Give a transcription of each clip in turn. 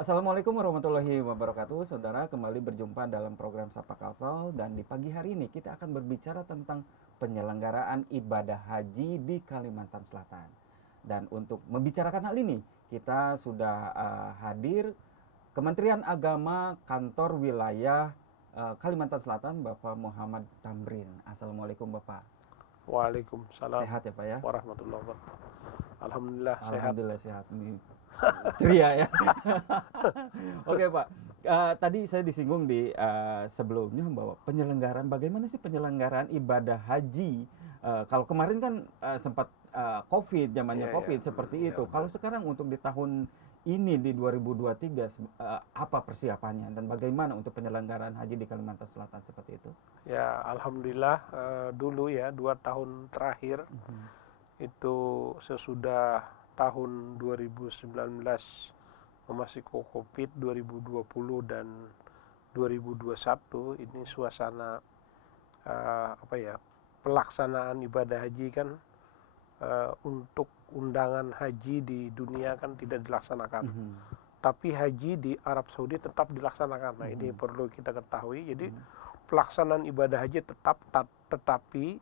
Assalamualaikum warahmatullahi wabarakatuh. Saudara, kembali berjumpa dalam program Sapa Kalsel, dan di pagi hari ini kita akan berbicara tentang penyelenggaraan ibadah haji di Kalimantan Selatan. Dan untuk membicarakan hal ini, kita sudah hadir Kementerian Agama Kantor Wilayah Kalimantan Selatan, Bapak Muhammad Tamrin. Assalamualaikum Bapak. Waalaikumsalam Sehat ya Pak ya? warahmatullahi wabarakatuh. Alhamdulillah sehat. Alhamdulillah sehat. Ini ceria ya. Oke Pak, tadi saya disinggung di sebelumnya bahwa bagaimana sih penyelenggaraan ibadah haji? Kalau kemarin kan sempat COVID, zamannya COVID seperti itu. Kalau sekarang untuk di tahun ini di 2023 apa persiapannya dan bagaimana untuk penyelenggaraan haji di Kalimantan Selatan seperti itu? Ya, alhamdulillah dulu ya 2 tahun terakhir itu sesudah tahun 2019 memasuki COVID 2020 dan 2021 ini suasana pelaksanaan ibadah haji kan untuk undangan haji di dunia kan tidak dilaksanakan. Tapi haji di Arab Saudi tetap dilaksanakan. Nah, ini perlu kita ketahui. Jadi pelaksanaan ibadah haji tetap, tetapi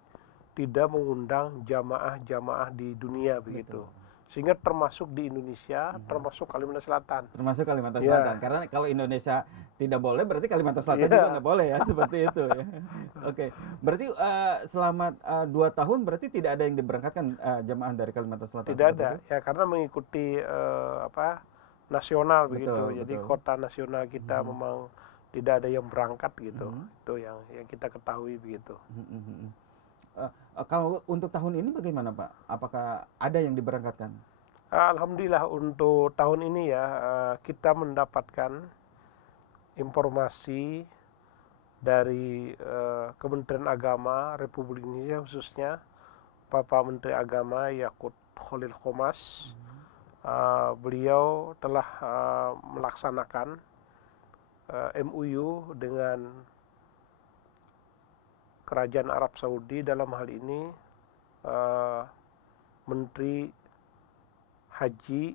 tidak mengundang jamaah-jamaah di dunia begitu. Sehingga termasuk di Indonesia, termasuk Kalimantan Selatan. Termasuk Kalimantan Selatan. Karena kalau Indonesia tidak boleh, berarti Kalimantan Selatan juga nggak boleh ya, seperti itu ya. Oke, berarti selama 2 tahun berarti tidak ada yang diberangkatkan jamaah dari Kalimantan Selatan? Tidak ada, ya karena mengikuti nasional begitu. Jadi kota nasional kita memang tidak ada yang berangkat gitu. Itu yang kita ketahui begitu. Kalau untuk tahun ini bagaimana Pak? Apakah ada yang diberangkatkan? Alhamdulillah untuk tahun ini ya kita mendapatkan informasi dari Kementerian Agama Republik Indonesia, khususnya Bapak Menteri Agama Yakut Khalil Qomas. Beliau telah melaksanakan MOU dengan Kerajaan Arab Saudi, dalam hal ini Menteri Haji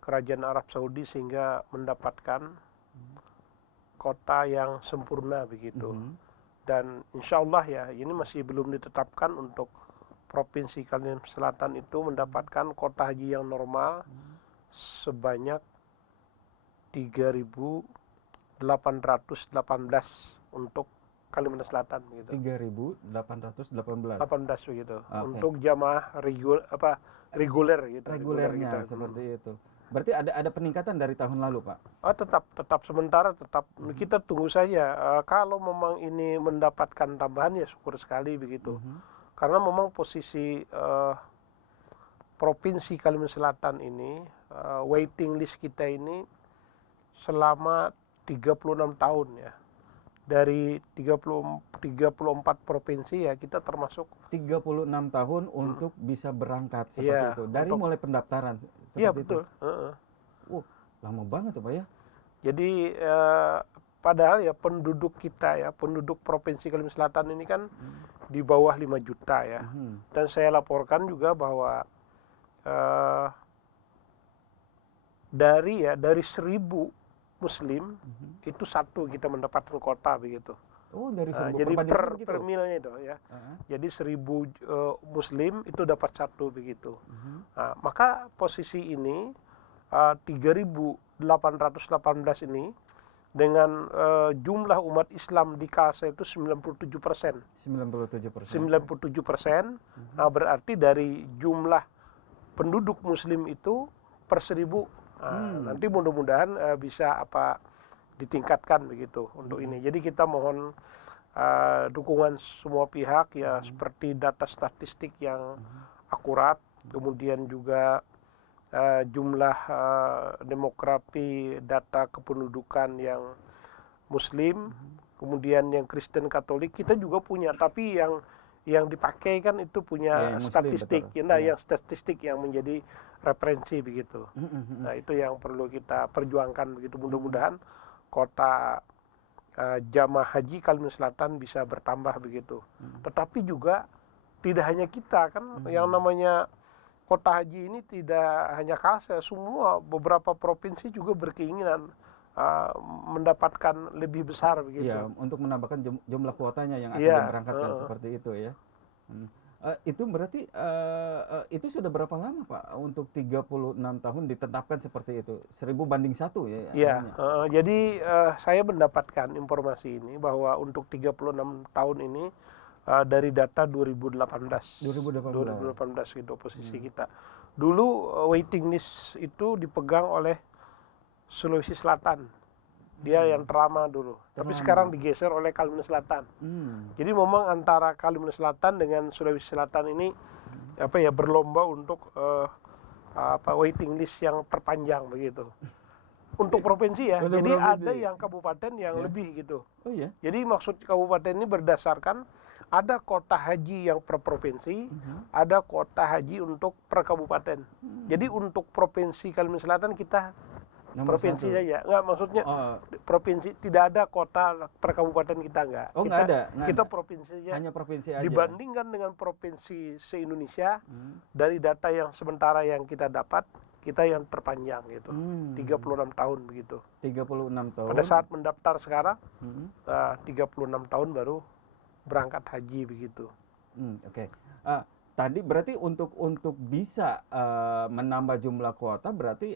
Kerajaan Arab Saudi, sehingga mendapatkan kota yang sempurna begitu. Dan insya Allah ya, ini masih belum ditetapkan untuk Provinsi Kalimantan Selatan itu mendapatkan kota haji yang normal sebanyak 3.818 untuk Kalimantan Selatan begitu. 3.818 begitu. Untuk jamaah reguler gitu. Regulernya seperti itu. Berarti ada peningkatan dari tahun lalu, Pak? Tetap sementara kita tunggu saja. Kalau memang ini mendapatkan tambahan ya syukur sekali begitu. Karena memang posisi Provinsi Kalimantan Selatan ini waiting list kita ini selama 36 tahun ya. Dari 34 provinsi ya kita termasuk 36 tahun untuk bisa berangkat seperti itu. Dari mulai pendaftaran seperti betul. itu. Lama banget tuh Pak ya. Jadi padahal ya penduduk kita ya, penduduk Provinsi Kalimantan Selatan ini kan di bawah 5 juta ya. Dan saya laporkan juga bahwa dari 1.000 Muslim itu satu kita mendapatkan kota begitu. Dari jadi per milnya itu ya. Jadi 1.000 Muslim itu dapat satu begitu. Maka posisi ini 3.818 ini dengan jumlah umat Islam di Kalsel itu 97%. 97%. Nah, berarti dari jumlah penduduk Muslim itu per 1.000. Nanti mudah-mudahan bisa ditingkatkan begitu untuk ini. Jadi kita mohon dukungan semua pihak ya, seperti data statistik yang akurat, kemudian juga jumlah demografi data kependudukan yang Muslim, kemudian yang Kristen Katolik kita juga punya, tapi yang dipakai kan itu punya statistik, yang statistik yang menjadi referensi begitu. Nah, itu yang perlu kita perjuangkan begitu. Mudah-mudahan kota jamaah haji Kalimantan Selatan bisa bertambah begitu. Tetapi juga tidak hanya kita kan, yang namanya kota haji ini tidak hanya Kalsel, semua beberapa provinsi juga berkeinginan mendapatkan lebih besar begitu. Iya, untuk menambahkan jumlah kuotanya yang akan Iya, diberangkatkan seperti itu ya. Itu berarti itu sudah berapa lama Pak untuk 36 tahun ditetapkan seperti itu? 1000 banding 1 ya? Iya, jadi saya mendapatkan informasi ini bahwa untuk 36 tahun ini dari data 2018 gitu posisi kita. Dulu waiting list itu dipegang oleh Sulawesi Selatan. Dia yang terlama dulu. Tapi sekarang digeser oleh Kalimantan Selatan. Jadi memang antara Kalimantan Selatan dengan Sulawesi Selatan ini berlomba untuk waiting list yang terpanjang begitu. Untuk provinsi ya. Jadi ada yang kabupaten yang lebih gitu. Oh iya. Jadi maksud kabupaten ini berdasarkan ada kota haji yang per provinsi, ada kota haji untuk per kabupaten. Jadi untuk provinsi Kalimantan Selatan kita provinsi saja, enggak maksudnya provinsi, tidak ada kota per kabupaten kita enggak. Oh, enggak ada. Kita provinsi saja. Hanya provinsi aja. Dibandingkan dengan provinsi se-Indonesia, dari data yang sementara yang kita dapat, kita yang terpanjang gitu. 36 tahun begitu. 36 tahun. Pada saat mendaftar sekarang, 36 tahun baru berangkat haji begitu. Oke. Tadi berarti untuk bisa menambah jumlah kuota berarti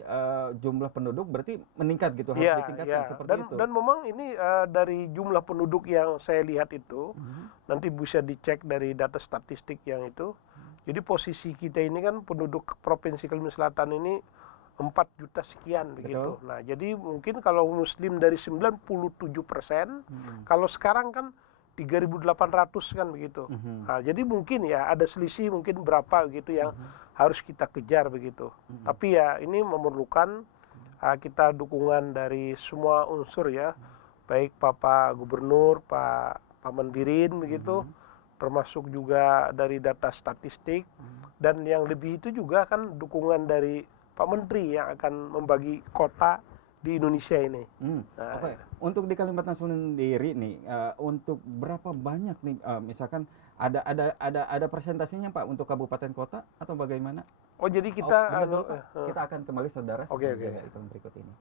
jumlah penduduk berarti meningkat gitu, harus ditingkatkan seperti itu. Dan memang ini dari jumlah penduduk yang saya lihat itu nanti bisa dicek dari data statistik yang itu. Jadi posisi kita ini kan penduduk Provinsi Kalimantan Selatan ini 4 juta sekian begitu. Nah, jadi mungkin kalau Muslim dari 97%, kalau sekarang kan 3.800 kan begitu. Nah, jadi mungkin ya ada selisih mungkin berapa gitu yang harus kita kejar begitu. Tapi ya ini memerlukan kita dukungan dari semua unsur ya, baik Bapak Gubernur, Pak Mandirin begitu, termasuk juga dari data statistik, dan yang lebih itu juga kan dukungan dari Pak Menteri yang akan membagi kota di Indonesia ini. Oke. Untuk di Kalimantan sendiri nih, untuk berapa banyak nih, misalkan ada presentasinya Pak untuk kabupaten kota atau bagaimana? Oh jadi kita kita akan kembali saudara setelah iklan berikut ini.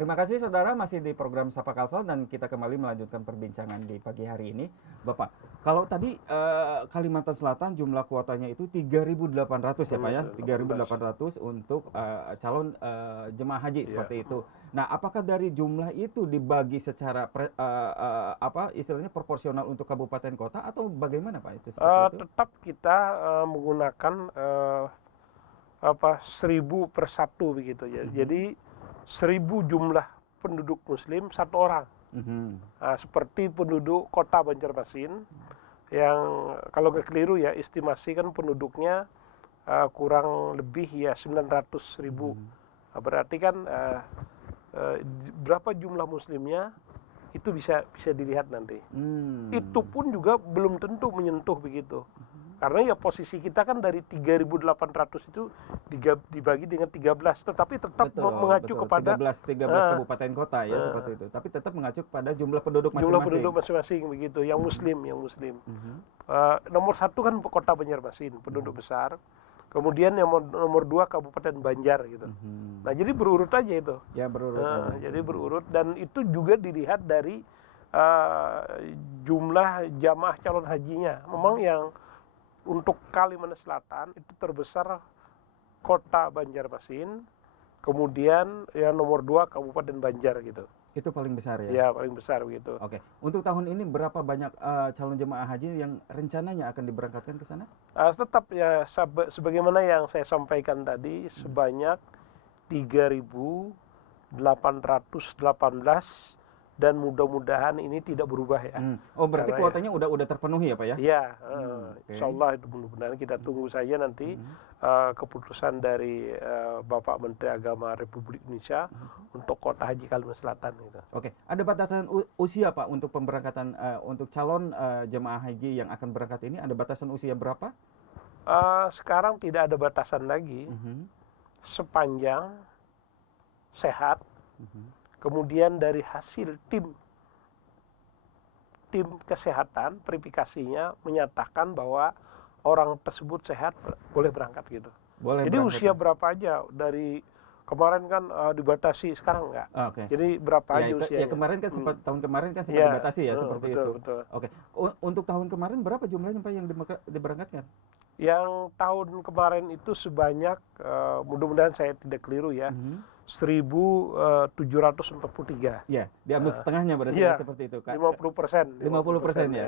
Terima kasih saudara, masih di program Sapa Kalsel dan kita kembali melanjutkan perbincangan di pagi hari ini. Bapak, kalau tadi Kalimantan Selatan jumlah kuotanya itu 3.800 ya Pak ya, 3.800 untuk calon jemaah haji seperti itu. Nah, apakah dari jumlah itu dibagi secara istilahnya proporsional untuk kabupaten kota atau bagaimana Pak itu? Tetap kita menggunakan 1.000 per 1 begitu ya. Jadi 1.000 jumlah penduduk Muslim 1 orang. Nah, seperti penduduk kota Banjarmasin yang kalau nggak keliru ya, estimasi kan penduduknya kurang lebih ya 900.000. Nah, berarti kan berapa jumlah Muslimnya itu bisa dilihat nanti. Itu pun juga belum tentu menyentuh begitu. Karena ya posisi kita kan dari 3.800 itu dibagi dengan 13, tetapi tetap mengacu kepada 13 kabupaten kota ya seperti itu. Tapi tetap mengacu kepada jumlah penduduk masing-masing. Jumlah penduduk masing-masing begitu, yang Muslim. Nomor 1 kan kota Banjarmasin, penduduk besar. Kemudian yang nomor 2 Kabupaten Banjar gitu. Nah, jadi berurut aja itu. Ya, berurut. Jadi berurut, dan itu juga dilihat dari jumlah jamaah calon hajinya. Memang yang untuk Kalimantan Selatan itu terbesar kota Banjarmasin, kemudian yang nomor 2 Kabupaten Banjar gitu. Itu paling besar ya? Ya, paling besar begitu. Oke. Untuk tahun ini berapa banyak calon jemaah haji yang rencananya akan diberangkatkan ke sana? Tetap ya sebagaimana yang saya sampaikan tadi, sebanyak 3.818 dan mudah-mudahan ini tidak berubah ya. Oh, berarti Karena kuotanya udah terpenuhi ya Pak ya? Iya, Okay. insya Allah itu mudah-mudahan kita tunggu saja nanti keputusan dari Bapak Menteri Agama Republik Indonesia untuk Kota Haji Kalimantan Selatan. Gitu. Oke, ada batasan usia Pak untuk pemberangkatan untuk calon jemaah haji yang akan berangkat ini, ada batasan usia berapa? Sekarang tidak ada batasan lagi, sepanjang sehat, kemudian dari hasil tim kesehatan verifikasinya menyatakan bahwa orang tersebut sehat boleh berangkat gitu. Boleh Jadi berangkat, usia ya? berapa aja dari kemarin kan dibatasi, sekarang enggak. Oke. Jadi berapa aja usianya? Ya kemarin kan sempat tahun kemarin kan sempat Iya, dibatasi ya seperti betul, itu. betul. Oke. Untuk tahun kemarin berapa jumlahnya Pak yang diberangkatkan? Yang tahun kemarin itu sebanyak mudah-mudahan saya tidak keliru ya, 1.743. Ya, diambil setengahnya berarti iya, ya seperti itu Kak. 50%. 50% ya.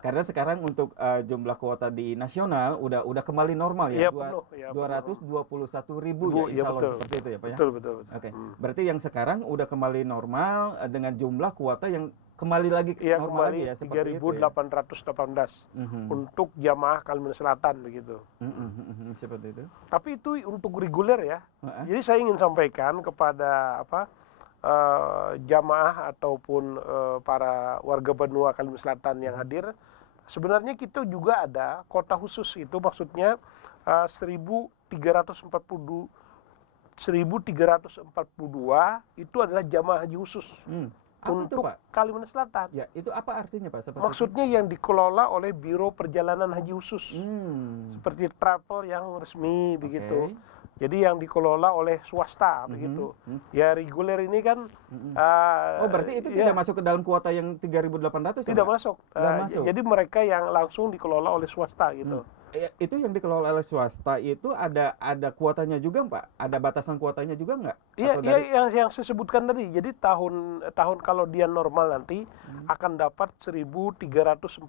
Karena sekarang untuk jumlah kuota di nasional udah kembali normal ya. Iya, penuh, ya, 221.000 ya, insya Allah betul. seperti itu ya Pak ya. Betul, betul. Oke. Berarti yang sekarang udah kembali normal dengan jumlah kuota yang kembali lagi Iya, normal kembali lagi ya seperti itu. 3.818 untuk jamaah Kalimantan Selatan begitu. Seperti itu. Tapi itu untuk reguler ya. Jadi saya ingin sampaikan kepada jamaah ataupun para warga benua Kalimantan Selatan yang hadir, sebenarnya kita juga ada kota khusus, itu maksudnya 1.342 itu adalah jamaah haji khusus. Apa untuk itu, Pak? Kalimantan Selatan. Ya, itu apa artinya Pak? Seperti maksudnya itu? Yang dikelola oleh Biro Perjalanan Haji Khusus. Seperti travel yang resmi begitu. Jadi yang dikelola oleh swasta begitu. Ya reguler ini kan berarti itu tidak masuk ke dalam kuota yang 3.800 tidak masuk. Masuk. Jadi mereka yang langsung dikelola oleh swasta gitu. Itu yang dikelola oleh swasta itu ada kuotanya juga Pak? Ada batasan kuotanya juga nggak? Iya, yang saya sebutkan tadi. Jadi tahun kalau dia normal nanti akan dapat 1.342.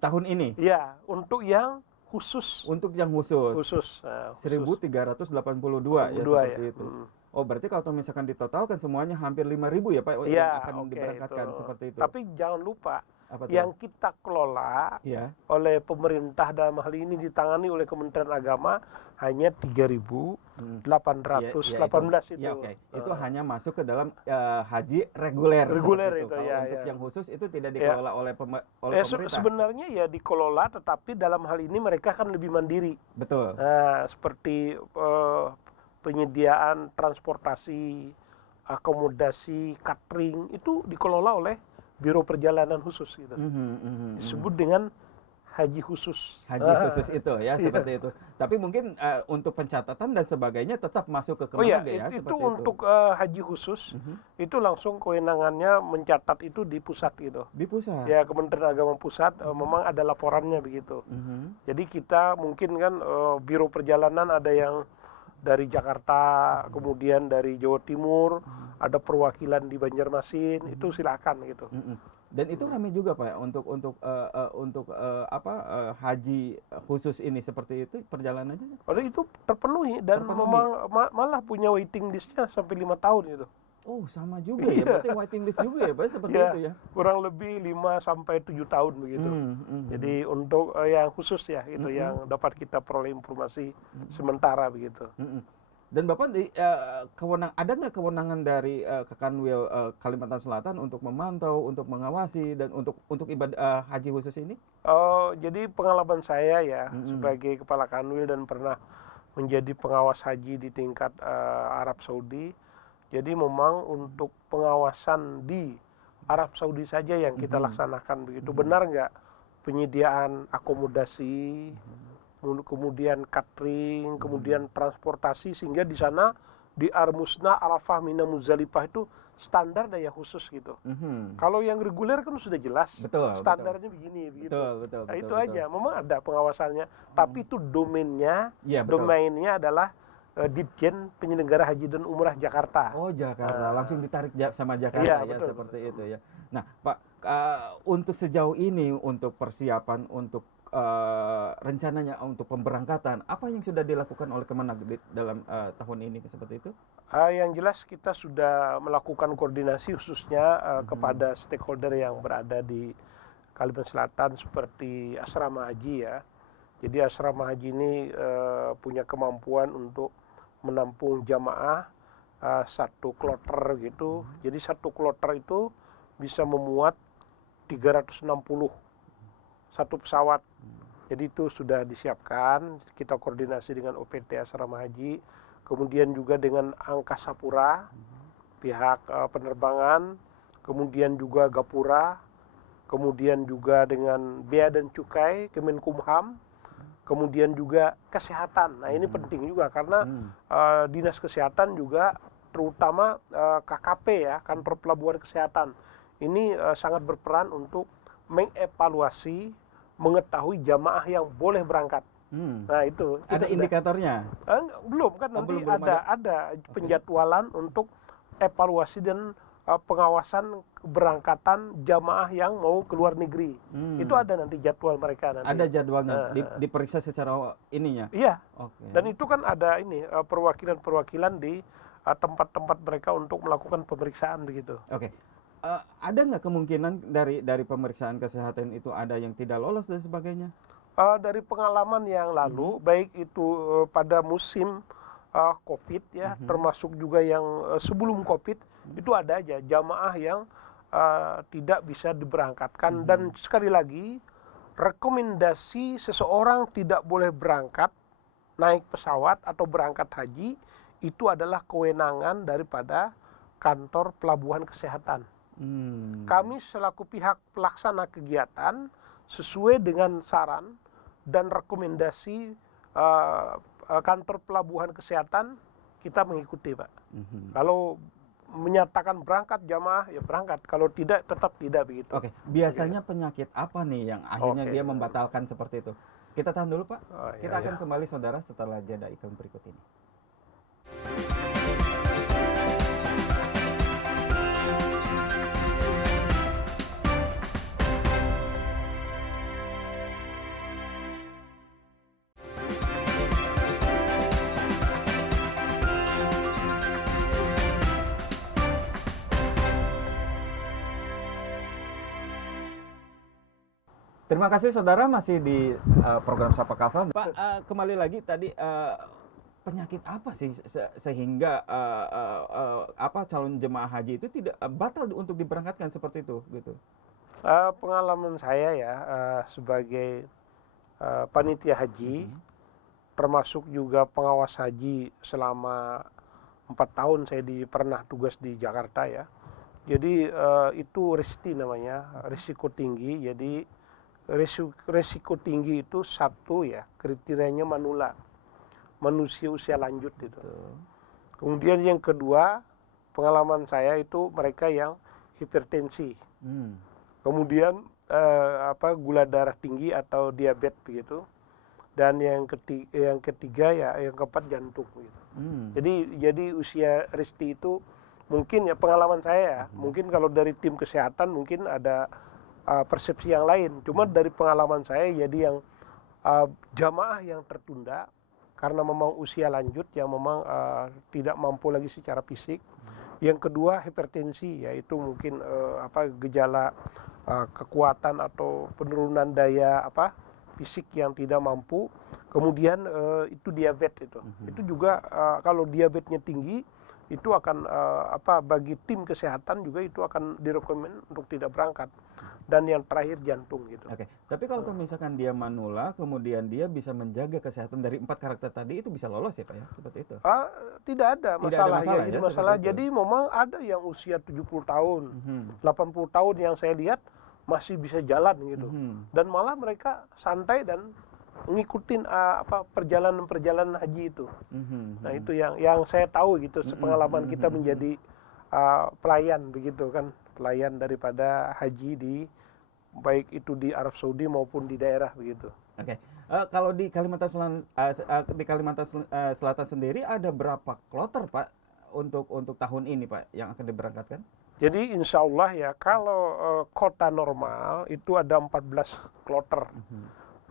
Tahun ini? Iya, untuk yang khusus. Untuk yang khusus. Khusus. 1.382 ya seperti itu. Oh, berarti kalau misalkan ditotalkan semuanya hampir 5.000 ya Pak yang akan diberangkatkan seperti itu. Tapi jangan lupa yang kita kelola oleh pemerintah dalam hal ini ditangani oleh Kementerian Agama hanya 3.818 itu. Ya, itu hanya masuk ke dalam haji reguler. Reguler itu. Kalau untuk yang khusus itu tidak dikelola oleh pemerintah. Sebenarnya ya dikelola, tetapi dalam hal ini mereka kan lebih mandiri. Betul. Seperti penyediaan transportasi, akomodasi, catering itu dikelola oleh Biro Perjalanan Khusus gitu. Disebut dengan haji khusus. Haji khusus itu ya seperti itu. Tapi mungkin untuk pencatatan dan sebagainya tetap masuk ke Kemenag ya. Itu untuk haji khusus itu langsung kewenangannya mencatat itu di pusat gitu. Di pusat. Ya, Kementerian Agama Pusat memang ada laporannya begitu. Jadi kita mungkin kan Biro Perjalanan ada yang dari Jakarta, kemudian dari Jawa Timur, ada perwakilan di Banjarmasin, itu silakan gitu. Dan itu ramai juga Pak untuk haji khusus ini seperti itu perjalanannya? Itu terpenuhi dan memang malah punya waiting listnya sampai 5 tahun gitu. Oh, sama juga ya, berarti waiting list juga ya Pak seperti itu ya? Kurang lebih 5 sampai 7 tahun begitu. Jadi untuk yang khusus ya, itu yang dapat kita peroleh informasi sementara begitu. Dan Bapak ada nggak kewenangan dari Kekanwil Kalimantan Selatan untuk memantau, untuk mengawasi dan untuk ibadah haji khusus ini? Jadi pengalaman saya ya sebagai kepala Kanwil dan pernah menjadi pengawas haji di tingkat Arab Saudi. Jadi memang untuk pengawasan di Arab Saudi saja yang kita laksanakan begitu. Benar nggak penyediaan akomodasi, kemudian catering, kemudian transportasi, sehingga di sana di Armusna, Arafah, Mina, Muzdalifah itu standar daya khusus gitu. Kalau yang reguler kan sudah jelas, standarnya begini, begitu. Nah, itu aja. Memang ada pengawasannya, tapi itu domainnya adalah Ditjen Penyelenggara Haji dan Umrah Jakarta. Oh, Jakarta, langsung ditarik sama Jakarta ya, seperti itu ya. Nah, Pak, untuk sejauh ini untuk persiapan untuk rencananya untuk pemberangkatan, apa yang sudah dilakukan oleh Kemenag dalam tahun ini seperti itu? Yang jelas kita sudah melakukan koordinasi khususnya kepada stakeholder yang berada di Kalimantan Selatan seperti asrama haji ya. Jadi asrama haji ini punya kemampuan untuk menampung jamaah satu kloter gitu. Jadi satu kloter itu bisa memuat 360 satu pesawat. Jadi itu sudah disiapkan, kita koordinasi dengan OPT asrama haji, kemudian juga dengan Angkasa Pura, pihak penerbangan, kemudian juga Gapura, kemudian juga dengan Bea dan Cukai, Kemenkumham, kemudian juga kesehatan. Nah ini penting juga karena dinas kesehatan juga terutama KKP ya, kantor pelabuhan kesehatan, ini sangat berperan untuk mengevaluasi, mengetahui jamaah yang boleh berangkat. Nah itu ada indikatornya? Belum kan, nanti belum ada penjadwalan untuk evaluasi dan pengawasan keberangkatan jamaah yang mau ke luar negeri. Itu ada nanti jadwal mereka nanti. Ada jadwalnya, diperiksa secara ininya? Iya. Dan itu kan ada ini perwakilan-perwakilan di tempat-tempat mereka untuk melakukan pemeriksaan begitu. Ada nggak kemungkinan dari pemeriksaan kesehatan itu ada yang tidak lolos dan sebagainya? Dari pengalaman yang lalu, baik itu pada musim COVID ya, termasuk juga yang sebelum COVID, itu ada aja jamaah yang tidak bisa diberangkatkan. Dan sekali lagi, rekomendasi seseorang tidak boleh berangkat, naik pesawat atau berangkat haji, itu adalah kewenangan daripada kantor pelabuhan kesehatan. Kami selaku pihak pelaksana kegiatan sesuai dengan saran dan rekomendasi kantor pelabuhan kesehatan, kita mengikuti, Pak. Kalau menyatakan berangkat jamaah ya berangkat, kalau tidak tetap tidak begitu. Biasanya penyakit apa nih yang akhirnya dia membatalkan seperti itu? Kita tahan dulu, Pak. Kita akan kembali saudara setelah jeda iklan berikut ini. Terima kasih saudara, masih di program Sapa Kafal. Pak, kembali lagi tadi, penyakit apa sih sehingga calon jemaah haji itu tidak batal untuk diberangkatkan seperti itu gitu? Pengalaman saya ya sebagai panitia haji, termasuk juga pengawas haji selama 4 tahun saya pernah tugas di Jakarta ya. Jadi itu RISTI namanya, risiko tinggi. Jadi resiko tinggi itu satu ya, kriterianya manula, manusia usia lanjut itu. Kemudian yang kedua, pengalaman saya itu mereka yang hipertensi. Kemudian gula darah tinggi atau diabetes begitu. Dan yang ketiga ya, yang keempat jantung gitu. Jadi usia RISTI itu mungkin ya pengalaman saya ya, mungkin kalau dari tim kesehatan mungkin ada persepsi yang lain. Cuma dari pengalaman saya, jadi yang jamaah yang tertunda karena memang usia lanjut yang memang tidak mampu lagi secara fisik. Yang kedua hipertensi, yaitu mungkin gejala kekuatan atau penurunan daya fisik yang tidak mampu. Kemudian itu diabetes itu. Itu juga kalau diabetesnya tinggi, itu akan bagi tim kesehatan juga itu akan direkomend untuk tidak berangkat. Dan yang terakhir jantung gitu. Tapi kalau misalkan dia manula, kemudian dia bisa menjaga kesehatan dari 4 karakter tadi, itu bisa lolos ya Pak ya, seperti itu? Tidak ada masalah. Jadi memang ada yang usia 70 tahun, 80 tahun yang saya lihat masih bisa jalan gitu. Dan malah mereka santai dan ngikutin perjalanan haji itu. Nah itu yang saya tahu gitu, pengalaman kita menjadi pelayan begitu kan, pelayan daripada haji baik itu di Arab Saudi maupun di daerah begitu. Kalau di Kalimantan Selatan sendiri ada berapa kloter Pak untuk tahun ini Pak yang akan diberangkatkan? Jadi insya Allah ya, kalau kota normal itu ada 14 kloter.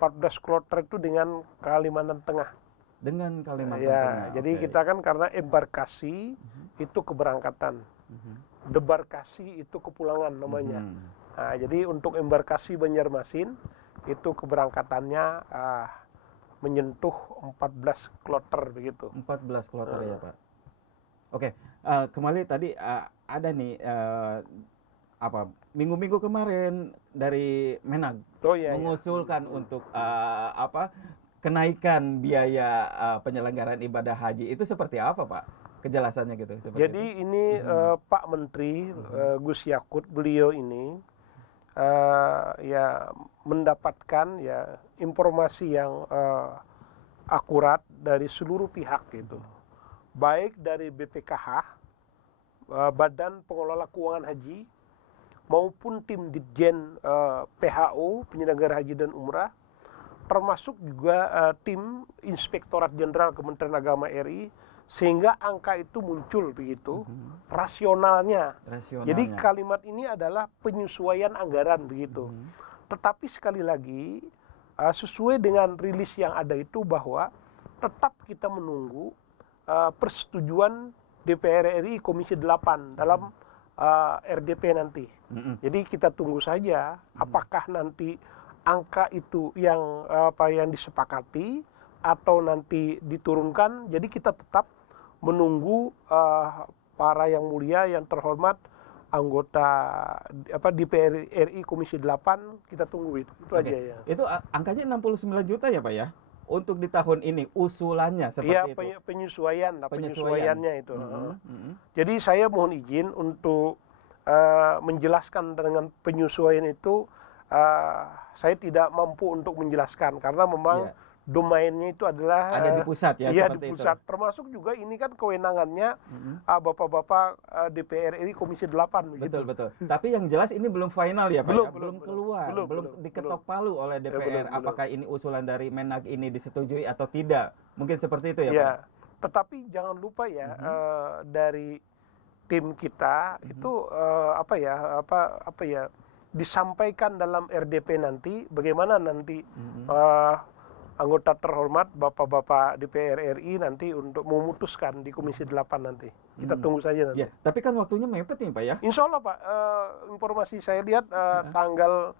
14 kloter itu dengan Kalimantan Tengah. Dengan Kalimantan Ya, Tengah. jadi oke. kita kan karena embarkasi itu keberangkatan, debarkasi itu kepulangan namanya. Mhm. Nah, jadi untuk embarkasi Banjarmasin itu keberangkatannya menyentuh 14 kloter begitu. 14 kloter ya Pak. Oke, kembali tadi ada nih apa minggu-minggu kemarin dari Menag Oh iya, iya. mengusulkan untuk apa kenaikan biaya penyelenggaraan ibadah haji itu seperti apa Pak? Kejelasannya gitu. Seperti Jadi itu. ini Pak Menteri Gus Yakut, beliau ini ya mendapatkan ya informasi yang akurat dari seluruh pihak gitu, baik dari BPKH, Badan Pengelola Keuangan Haji, maupun tim Ditjen PHU Penyelenggara Haji dan Umrah, termasuk juga tim Inspektorat Jenderal Kementerian Agama RI, sehingga angka itu muncul begitu rasionalnya. Jadi kalimat ini adalah penyesuaian anggaran begitu. Tetapi sekali lagi sesuai dengan rilis yang ada itu bahwa tetap kita menunggu persetujuan DPR RI Komisi 8 dalam RDP nanti. Jadi kita tunggu saja apakah nanti angka itu yang yang disepakati atau nanti diturunkan. Jadi kita tetap menunggu para yang mulia, yang terhormat anggota DPR RI Komisi 8, kita tunggu itu. Itu aja ya. Itu angkanya 69 juta ya Pak ya? Untuk di tahun ini usulannya seperti itu. Iya, penyesuaiannya itu. Jadi saya mohon izin untuk menjelaskan dengan penyesuaian itu, saya tidak mampu untuk menjelaskan karena memang domainnya itu adalah ada di pusat ya, iya, seperti di pusat. itu. Termasuk juga ini kan kewenangannya bapak-bapak DPR RI Komisi 8 betul gitu. betul. Tapi yang jelas ini belum final ya Pak, belum keluar, belum diketok palu oleh DPR. Apakah ini usulan dari Menag ini disetujui atau tidak? Mungkin seperti itu ya Pak. Tetapi jangan lupa ya, dari tim kita itu disampaikan dalam RDP nanti bagaimana nanti anggota terhormat bapak-bapak DPR RI nanti untuk memutuskan di Komisi 8 nanti. Kita tunggu saja nanti. Ya, tapi kan waktunya mepet nih Pak ya. Insya Allah Pak, informasi saya lihat tanggal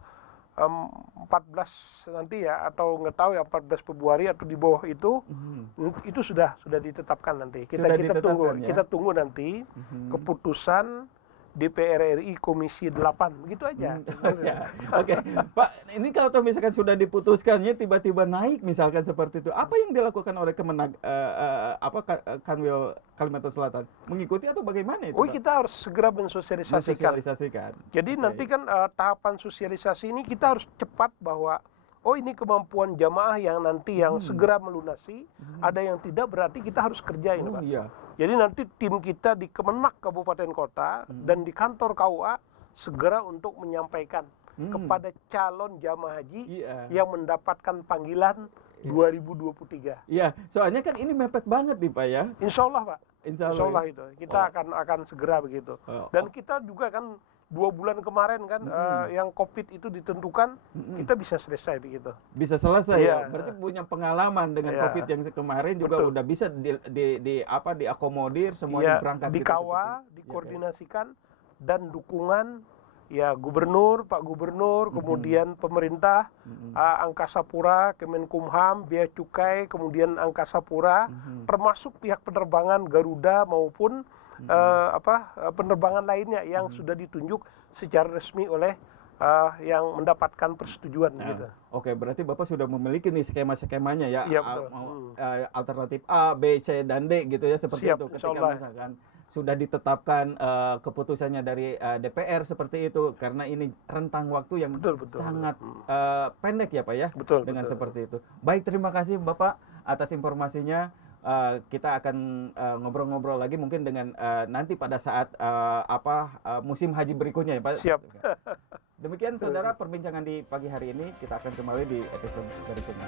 14 nanti ya, atau nggak tahu ya, 14 Februari atau di bawah itu sudah ditetapkan nanti. Kita tunggu nanti keputusan DPR RI Komisi 8, begitu aja. Oke, Pak, ini kalau misalkan sudah diputuskannya tiba-tiba naik misalkan seperti itu, apa yang dilakukan oleh Kemenag Kanwil Kalimantan Selatan? Mengikuti atau bagaimana itu? Kita harus segera mensosialisasikan. Jadi nanti kan tahapan sosialisasi ini kita harus cepat bahwa ini kemampuan jamaah yang nanti yang segera melunasi, ada yang tidak berarti kita harus kerjain Pak. Iya. Jadi nanti tim kita di Kemenak Kabupaten Kota dan di kantor KUA segera untuk menyampaikan kepada calon jamaah haji yang mendapatkan panggilan 2023. Iya, soalnya kan ini mepet banget nih Pak ya. Insya Allah Pak. Insya Allah itu. Kita akan segera begitu. Dan kita juga kan 2 bulan kemarin kan yang COVID itu ditentukan, kita bisa selesai begitu. Bisa selesai ya. Berarti punya pengalaman dengan COVID yang kemarin juga udah bisa diakomodir semuanya berangkat dikawal, dikoordinasikan dan dukungan ya gubernur, Pak Gubernur, kemudian pemerintah, Angkasa Pura, Kemenkumham, Bea Cukai, kemudian Angkasa Pura, termasuk pihak penerbangan Garuda maupun penerbangan lainnya yang sudah ditunjuk secara resmi oleh yang mendapatkan persetujuan gitu. Oke, berarti Bapak sudah memiliki nih skema-skemanya ya. Iya, betul. Alternatif A, B, C dan D gitu ya, seperti itu. Ketika misalkan sudah ditetapkan keputusannya dari DPR seperti itu, karena ini rentang waktu yang sangat pendek ya Pak ya. Dengan seperti itu. Baik, terima kasih Bapak atas informasinya. Kita akan ngobrol-ngobrol lagi mungkin dengan nanti pada saat musim haji berikutnya ya Pak. Siap. Demikian saudara perbincangan di pagi hari ini, kita akan kembali di episode berikutnya.